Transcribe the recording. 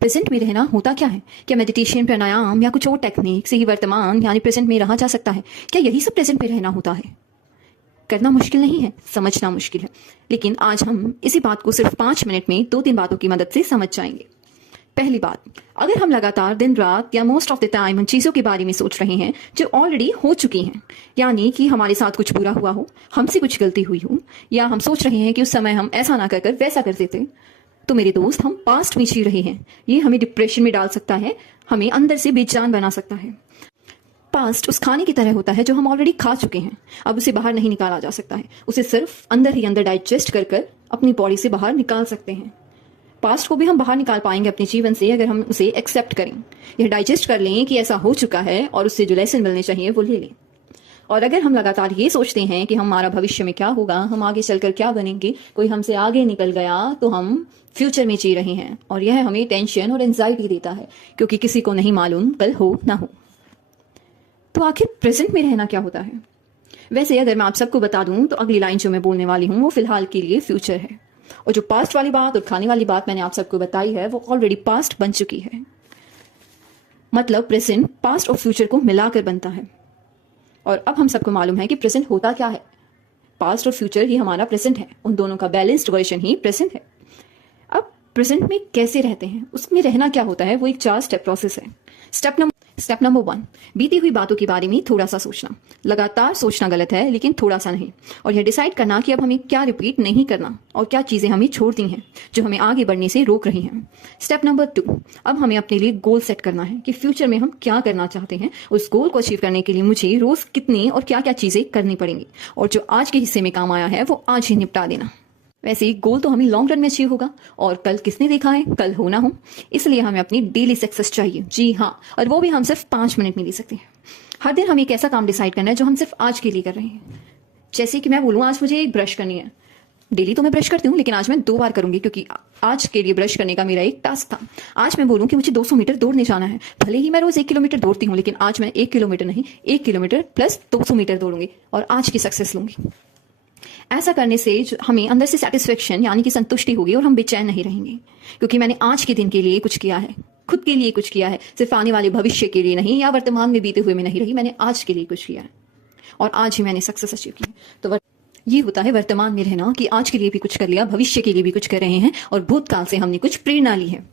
Present में रहना होता क्या है? क्या मेडिटेशन, प्राणायाम या कुछ और टेक्निक से ही वर्तमान यानी प्रेजेंट में रहा जा सकता है? क्या यही सब प्रेजेंट में रहना होता है? करना मुश्किल नहीं है, समझना मुश्किल है। लेकिन आज हम इसी बात को सिर्फ 5 मिनट में 2-3 बातों की मदद से समझ जाएंगे। पहली बात, अगर हम लगातार दिन रात या मोस्ट ऑफ द टाइम उन चीज़ों के बारे में सोच रहे हैं जो ऑलरेडी हो चुकी हैं, यानी कि हमारे साथ कुछ बुरा हुआ हो, हमसे कुछ गलती हुई हो, या हम सोच रहे हैं कि उस समय हम ऐसा ना कर वैसा कर देते, तो मेरे दोस्त हम पास्ट में जी रहे हैं। ये हमें डिप्रेशन में डाल सकता है, हमें अंदर से बेजान बना सकता है। पास्ट उस खाने की तरह होता है जो हम ऑलरेडी खा चुके हैं, अब उसे बाहर नहीं निकाला जा सकता है। उसे सिर्फ अंदर ही अंदर डाइजेस्ट कर अपनी बॉडी से बाहर निकाल सकते हैं। पास्ट को भी हम बाहर निकाल पाएंगे अपने जीवन से अगर हम उसे एक्सेप्ट करें, यह डाइजेस्ट कर लें कि ऐसा हो चुका है और उससे जो लेसन मिलने चाहिए वो ले लें। और अगर हम लगातार ये सोचते हैं कि हमारा भविष्य में क्या होगा, हम आगे चलकर क्या बनेंगे, कोई हमसे आगे निकल गया, तो हम फ्यूचर में जी रहे हैं और यह हमें टेंशन और एंजाइटी देता है, क्योंकि किसी को नहीं मालूम कल हो ना हो। तो आखिर प्रेजेंट में रहना क्या होता है? वैसे अगर मैं आप सबको बता दूं तो अगली लाइन जो मैं बोलने वाली हूं वो फिलहाल के लिए फ्यूचर है, और जो पास्ट वाली बात और खाने वाली बात मैंने आप सबको बताई है वो ऑलरेडी पास्ट बन चुकी है। मतलब प्रेजेंट पास्ट और फ्यूचर को मिलाकर बनता है। और अब हम सबको मालूम है कि प्रेजेंट होता क्या है। पास्ट और फ्यूचर ही हमारा प्रेजेंट है, उन दोनों का बैलेंस्ड वर्जन ही प्रेजेंट है। अब प्रेजेंट में कैसे रहते हैं, उसमें रहना क्या होता है, वो एक 4 स्टेप प्रोसेस है। स्टेप नंबर 1, बीती हुई बातों के बारे में थोड़ा सा सोचना। लगातार सोचना गलत है, लेकिन थोड़ा सा नहीं। और यह डिसाइड करना कि अब हमें क्या रिपीट नहीं करना और क्या चीज़ें हमें छोड़ती हैं जो हमें आगे बढ़ने से रोक रही हैं। स्टेप नंबर 2, अब हमें अपने लिए गोल सेट करना है कि फ्यूचर में हम क्या करना चाहते हैं। उस गोल को अचीव करने के लिए मुझे रोज़ कितनी और क्या क्या चीज़ें करनी पड़ेंगी, और जो आज के हिस्से में काम आया है वो आज ही निपटा देना। वैसे गोल तो हमें लॉन्ग रन में अचीव होगा, और कल किसने देखा है कल हो ना हो, इसलिए हमें अपनी डेली सक्सेस चाहिए। जी हाँ, और वो भी हम सिर्फ 5 मिनट में ले सकते हैं। हर दिन हमें एक ऐसा काम डिसाइड करना है जो हम सिर्फ आज के लिए कर रहे हैं। जैसे कि मैं बोलूँ आज मुझे एक ब्रश करनी है, डेली तो मैं ब्रश करती हूँ लेकिन आज मैं 2 बार करूंगी, क्योंकि आज के लिए ब्रश करने का मेरा एक टास्क था। आज मैं बोलूँ कि मुझे 200 मीटर दौड़ने जाना है, भले ही मैं रोज 1 किलोमीटर दौड़ती हूँ, लेकिन आज मैं 1 किलोमीटर नहीं, 1 किलोमीटर प्लस 200 मीटर दौड़ूंगी और आज की सक्सेस लूंगी। ऐसा करने से हमें अंदर से सेटिस्फेक्शन यानी कि संतुष्टि होगी और हम बेचैन नहीं रहेंगे, क्योंकि मैंने आज के दिन के लिए कुछ किया है, खुद के लिए कुछ किया है, सिर्फ आने वाले भविष्य के लिए नहीं या वर्तमान में बीते हुए में नहीं रही, मैंने आज के लिए कुछ किया है और आज ही मैंने सक्सेस अचीव की। तो ये होता है वर्तमान में रहना, कि आज के लिए भी कुछ कर लिया, भविष्य के लिए भी कुछ कर रहे हैं और भूतकाल से हमने कुछ प्रेरणा ली है।